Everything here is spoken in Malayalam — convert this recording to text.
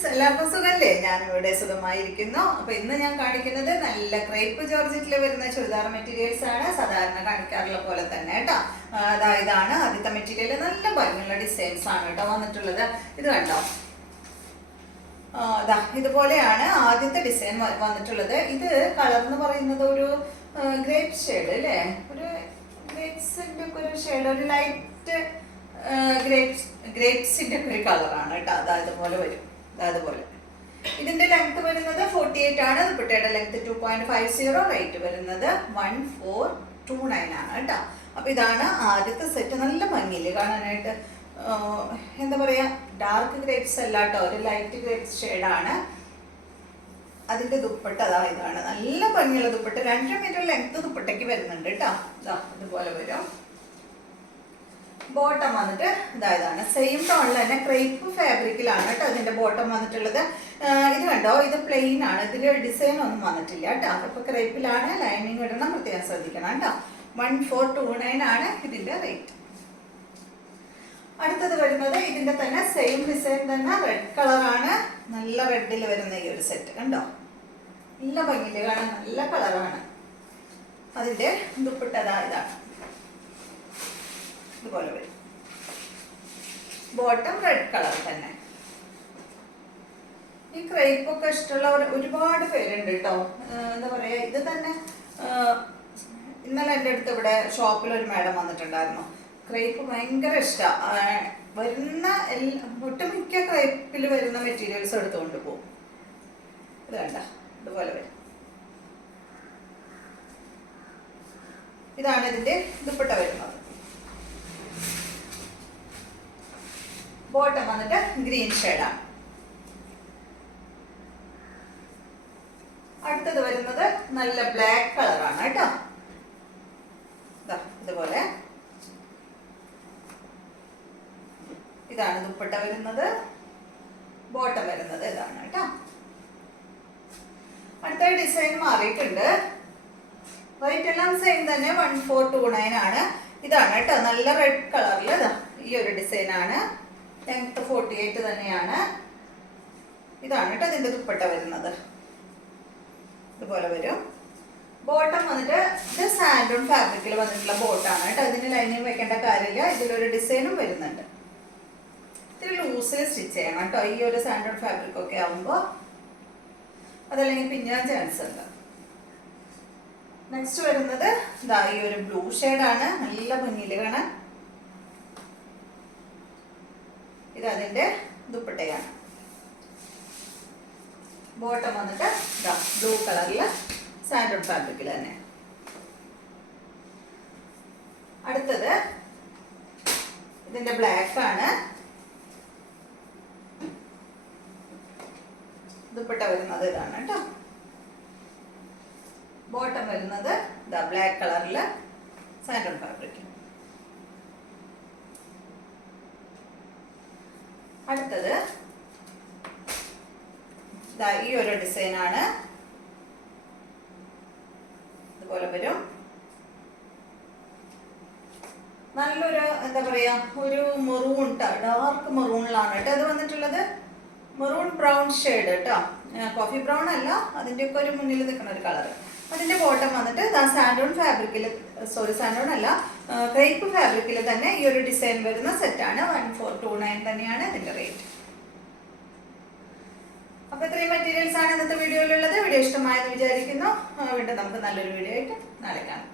ഫ്രണ്ട്സ്, എല്ലാവർക്കും സുഖല്ലേ? ഞാനിവിടെ സുഖമായിരിക്കുന്നു. അപ്പൊ ഇന്ന് ഞാൻ കാണിക്കുന്നത് നല്ല ക്രേപ്പ് ജോർജറ്റിൽ വരുന്ന ചുരിദാർ മെറ്റീരിയൽസ് ആണ്. സാധാരണ കാണിക്കാറുള്ള പോലെ തന്നെ കേട്ടോ. ഇതാണ് ആദ്യത്തെ മെറ്റീരിയൽ. നല്ല ഭംഗിയുള്ള ഡിസൈൻസ് ആണ് കേട്ടോ വന്നിട്ടുള്ളത്. ഇത് കണ്ടോ, ഇതുപോലെയാണ് ആദ്യത്തെ ഡിസൈൻ വന്നിട്ടുള്ളത്. ഇത് കളർ എന്ന് പറയുന്നത് ഒരു ഗ്രേപ്പ് ഷെയ്ഡ് അല്ലേ, ഒരു ഗ്രേപ്സിന്റെ ഒക്കെ ഒരു ഷെയ്ഡ്, ഒരു ലൈറ്റ് ഗ്രേപ്സിന്റെ ഒക്കെ ഒരു കളറാണ് കേട്ടോ. അതുപോലെ വരും. അതുപോലെ ഇതിന്റെ ലെങ്ത് വരുന്നത് 48 ആണ്. ദുപ്പട്ടയുടെ ലെങ്ത് 2.50. റേറ്റ് വരുന്നത് 1429 ആണ് കേട്ടോ. അപ്പൊ ഇതാണ് ആദ്യത്തെ സെറ്റ്. നല്ല ഭംഗിയില് കാണാനായിട്ട്. എന്താ പറയാ, ഡാർക്ക് ഗ്രേപ്സ് അല്ല കേട്ടോ, ഒരു ലൈറ്റ് ഗ്രേപ്സ് ഷെയ്ഡാണ്. അതിന്റെ ദുപ്പട്ട ഇതാണ്. നല്ല ഭംഗിയുള്ള ദുപ്പട്ട. 2 മീറ്റർ ലെങ്ത് ദുപ്പട്ടയ്ക്ക് വരുന്നുണ്ട് കേട്ടോ. ഇതുപോലെ വരും. ബോട്ടം വന്നിട്ട് ഇതാണ്. സെയിം ടോണിൽ തന്നെ ക്രേപ്പ് ഫാബ്രിക്കിലാണ് കേട്ടോ ഇതിന്റെ ബോട്ടം വന്നിട്ടുള്ളത്. ഇത് കണ്ടോ, ഇത് പ്ലെയിൻ ആണ്. ഇതിൽ ഡിസൈൻ ഒന്നും വന്നിട്ടില്ല കേട്ടോ. ഇപ്പൊ ക്രേപ്പിലാണ്. ലൈനിങ് ഇടണം, പ്രത്യേകം ശ്രദ്ധിക്കണം കേട്ടോ. 1429 ആണ് ഇതിന്റെ റേറ്റ്. അടുത്തത് വരുന്നത് ഇതിന്റെ തന്നെ സെയിം ഡിസൈൻ തന്നെ, റെഡ് കളറാണ്. നല്ല റെഡിൽ വരുന്ന ഈ ഒരു സെറ്റ് കണ്ടോ, നല്ല ഭംഗിയില് കാണാൻ, നല്ല കളറാണ്. അതിന്റെ ദുപ്പട്ട ഇതാണ്. ഇതുപോലെ വരും. ബോട്ടം റെഡ് കളർ തന്നെ. ഈ ക്രേപ്പ് ഒക്കെ ഇഷ്ടമുള്ള ഒരുപാട് പേരുണ്ട് കേട്ടോ. എന്താ പറയാ, ഇത് തന്നെ ഇന്നലെ എൻ്റെ അടുത്ത് ഇവിടെ ഷോപ്പിൽ ഒരു മാഡം വന്നിട്ടുണ്ടായിരുന്നു. ക്രേപ്പ് ഭയങ്കര ഇഷ്ടമാണ്. വരുന്ന ഒട്ടുമിക്ക ക്രേപ്പിൽ വരുന്ന മെറ്റീരിയൽസ് എടുത്തുകൊണ്ട് പോകും. ഇത് കണ്ട, ഇതുപോലെ വരും. ഇതാണ് ഇതിന്റെ ദുപ്പട്ട വരുന്നത്. ബോട്ടം വന്നിട്ട് ഗ്രീൻ ഷെയ്ഡാണ്. അടുത്തത് വരുന്നത് നല്ല ബ്ലാക്ക് കളറാണ് കേട്ടോ. ഇതുപോലെ ഇതാണ് ദുപ്പട്ട വരുന്നത്. ബോട്ടം വരുന്നത് ഇതാണ് കേട്ടോ. അടുത്ത ഡിസൈൻ മാറിയിട്ടുണ്ട്. റേറ്റ് എല്ലാം സെയിം തന്നെ, 1429 ആണ്. ഇതാണ് കേട്ടോ, നല്ല റെഡ് കളറിൽ ഈ ഒരു ഡിസൈൻ ആണ്. ലെങ്ത് 48 തന്നെയാണ്. ഇതാണ് കേട്ടോ ഇതിന്റെ ദുപ്പട്ട വരുന്നത്. ഇതുപോലെ വരും. ബോട്ടം വന്നിട്ട് ഇത് സാൻഡോൺ ഫാബ്രിക്കിൽ വന്നിട്ടുള്ള ബോട്ടാണ് കേട്ടോ. ഇതിന് ലൈനിങ് വെക്കേണ്ട കാര്യമില്ല. ഇതിലൊരു ഡിസൈനും വരുന്നുണ്ട്. ഇത്തിരി ലൂസിൽ സ്റ്റിച്ച് ചെയ്യണം കേട്ടോ. ഈ ഒരു സാൻഡോൺ ഫാബ്രിക് ഒക്കെ ആവുമ്പോൾ അതല്ലെങ്കിൽ പിന്നാൻ ചാൻസ് ഉണ്ട്. നെക്സ്റ്റ് വരുന്നത് ഈ ഒരു ബ്ലൂ ഷെയ്ഡാണ്. നല്ല ഭംഗിയിൽ കാണാൻ. ഇത് അതിന്റെ ദുപ്പട്ടയാണ്. ബോട്ടം വന്നിട്ട് ബ്ലൂ കളറില് സാൻഡോൺ ഫാബ്രിക്കിൽ തന്നെ. അടുത്തത് ഇതിന്റെ ബ്ലാക്ക് ആണ്. ദുപ്പട്ട വരുന്നത് ഇതാണ് കേട്ടോ. ബോട്ടം വരുന്നത് ബ്ലാക്ക് കളറില് സാൻഡോൺ ഫാബ്രിക്. അടുത്തത് ഈ ഒരു ഡിസൈൻ ആണ്. ഇതുപോലെ വരും. നല്ലൊരു എന്താ പറയാ, ഒരു മെറൂൺ, ഡാർക്ക് മെറൂണിലാണ് കേട്ടോ അത് വന്നിട്ടുള്ളത്. മെറൂൺ ബ്രൗൺ ഷെയ്ഡ് കേട്ടോ. കോഫി ബ്രൗൺ അല്ല, അതിന്റെ ഒക്കെ ഒരു മുന്നിൽ നിൽക്കുന്ന ഒരു കളർ. അതിന്റെ ബോട്ടം വന്നിട്ട് സാൻഡോൺ ഫാബ്രിക്കിൽ, സാൻഡോൺ അല്ല, ക്രേപ്പ് ഫാബ്രിക്കിൽ തന്നെ ഈ ഒരു ഡിസൈൻ വരുന്ന സെറ്റാണ്. 1429 തന്നെയാണ് ഇതിന്റെ റേറ്റ്. അപ്പൊ ഇത്രയും മെറ്റീരിയൽസ് ആണ് ഇന്നത്തെ വീഡിയോയിലുള്ളത്. വീഡിയോ ഇഷ്ടമായെന്ന് വിചാരിക്കുന്നു. വീണ്ടും നമുക്ക് നല്ലൊരു വീഡിയോ ആയിട്ട് നാളെ കാണാം.